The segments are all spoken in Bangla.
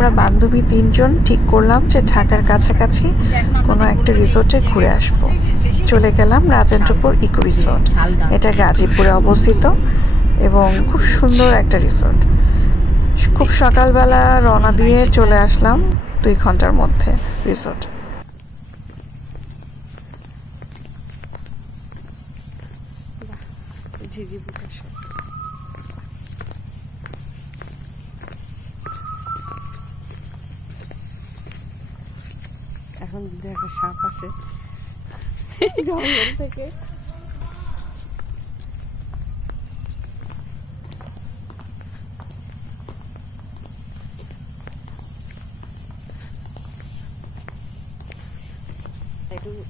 আমরা বান্ধবী 3 জন ঠিক করলাম যে ঢাকার কাছাকাছি কোনো একটা রিসোর্টে ঘুরে আসব। চলে গেলাম রাজেন্দ্রপুর ইকো রিসোর্ট। এটা গাজীপুরে অবস্থিত এবং খুব সুন্দর একটা রিসোর্ট। খুব সকালবেলা রওনা দিয়ে চলে আসলাম 2 ঘন্টার মধ্যে রিসোর্ট। এখন দেখো সাপ আছে জঙ্গল থেকে।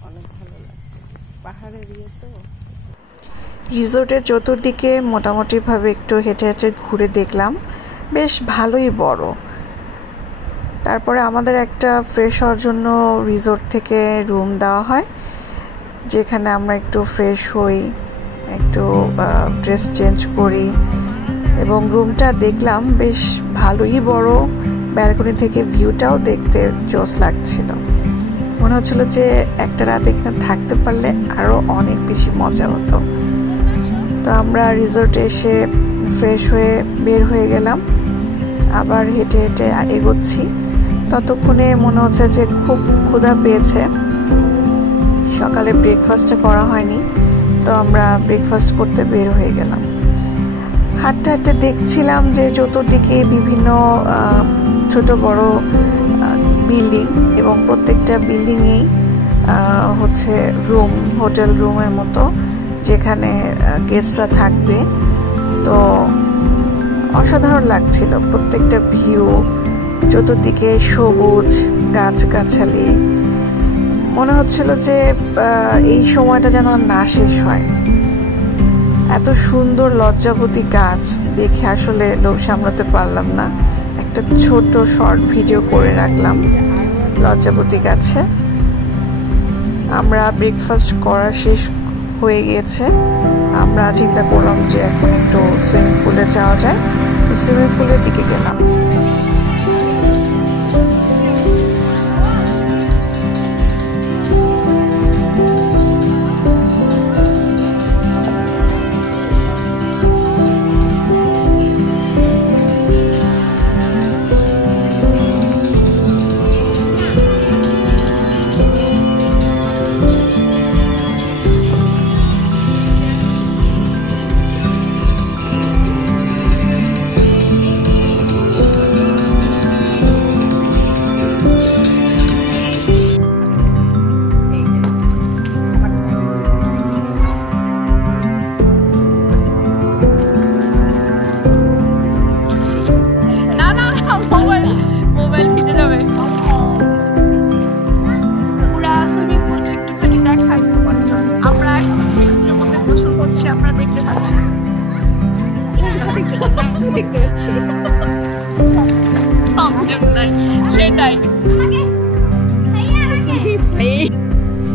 অনেক ভালো লাগছে, পাহাড়ের ইয়ে তো। রিসোর্টের চতুর্দিকে মোটামুটিভাবে একটু হেঁটে হেঁটে ঘুরে দেখলাম, বেশ ভালোই বড়। তারপরে আমাদের একটা ফ্রেশ হওয়ার জন্য রিসোর্ট থেকে রুম দেওয়া হয়, যেখানে আমরা একটু ফ্রেশ হই, একটু ড্রেস চেঞ্জ করি এবং রুমটা দেখলাম বেশ ভালোই বড়। ব্যালকনি থেকে ভিউটাও দেখতে জোস লাগছিল। মনে হচ্ছিল যে একটা রাত এখানে থাকতে পারলে আরও অনেক বেশি মজা হতো। তো আমরা রিসোর্টে এসে ফ্রেশ হয়ে বের হয়ে গেলাম, আবার হেঁটে হেঁটে এগোচ্ছি। ততক্ষণে মনে হচ্ছে যে খুব ক্ষুধা পেয়েছে। সকালে ব্রেকফাস্টটা করা হয়নি, তো আমরা ব্রেকফাস্ট করতে বের হয়ে গেলাম। হাঁটতে হাঁটতে দেখছিলাম যে চতুর্দিকে বিভিন্ন ছোট বড় বিল্ডিং এবং প্রত্যেকটা বিল্ডিংয়েই হচ্ছে রুম, হোটেল রুমের মতো, যেখানে গেস্টরা থাকবে। তো অসাধারণ লাগছিল প্রত্যেকটা ভিউ, চতুর্দিকে সবুজ গাছগাছালি। মনে হচ্ছিল যে এই সময়টা যেন না শেষ হয়। এত সুন্দর লজ্জাবতী গাছ দেখে আসলে লোভ সামলাতে পারলাম না, একটা ছোট শর্ট ভিডিও করে রাখলাম লজ্জাবতী গাছে। আমরা ব্রেকফাস্ট করা শেষ হয়ে গিয়েছে। আমরা চিন্তা করলাম যে এখন একটু সুইমিং পুলে যাওয়া যায়, তো সুইমিং পুলের দিকে গেলাম।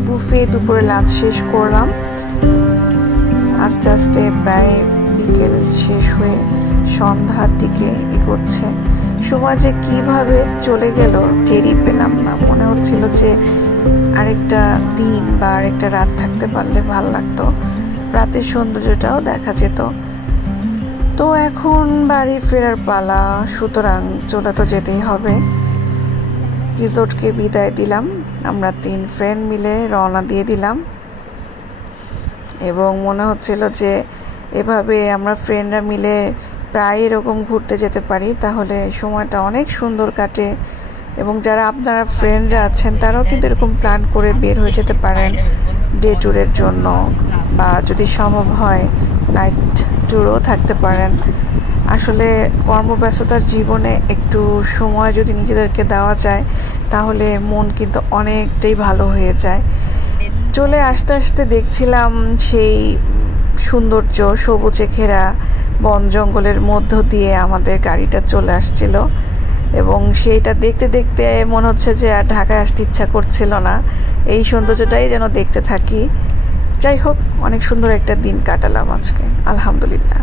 বুফে দুপুরে লাঞ্চ শেষ করলাম। আস্তে আস্তে প্রায় বিকেল শেষ হয়ে সন্ধ্যার দিকে এগোচ্ছে। সময় যে কিভাবে চলে গেল টেরই পেলাম না। মনে হচ্ছিল যে আরেকটা দিন বা আরেকটা রাত থাকতে পারলে ভালো লাগতো, রাতের সৌন্দর্যটাও দেখা যেত। তো এখন বাড়ি ফেরার পালা, সুতরাং চলে তো যেতেই হবে। রিসোর্টকে বিদায় দিলাম। আমরা 3 ফ্রেন্ড মিলে রওনা দিয়ে দিলাম এবং মনে হচ্ছিল যে এভাবে আমরা ফ্রেন্ডরা মিলে প্রায় এরকম ঘুরতে যেতে পারি, তাহলে সময়টা অনেক সুন্দর কাটে। এবং যারা আপনারা ফ্রেন্ডরা আছেন তারাও কিন্তু এরকম প্ল্যান করে বের হয়ে যেতে পারেন ডে ট্যুরের জন্য, বা যদি সম্ভব হয় নাইট ট্যুরও থাকতে পারেন। আসলে কর্মব্যস্ততার জীবনে একটু সময় যদি নিজেদেরকে দেওয়া যায় তাহলে মন কিন্তু অনেকটাই ভালো হয়ে যায়। চলে আসতে আসতে দেখছিলাম সেই সৌন্দর্য, সবুজে ঘেরা বন জঙ্গলের মধ্য দিয়ে আমাদের গাড়িটা চলে আসছিল এবং সেইটা দেখতে দেখতে মনে হচ্ছে যে আর ঢাকায় আসতে ইচ্ছা করছিল না। এই সৌন্দর্যটাই যেন দেখতে থাকি। যাই হোক, অনেক সুন্দর একটা দিন কাটালাম আজকে, আলহামদুলিল্লাহ।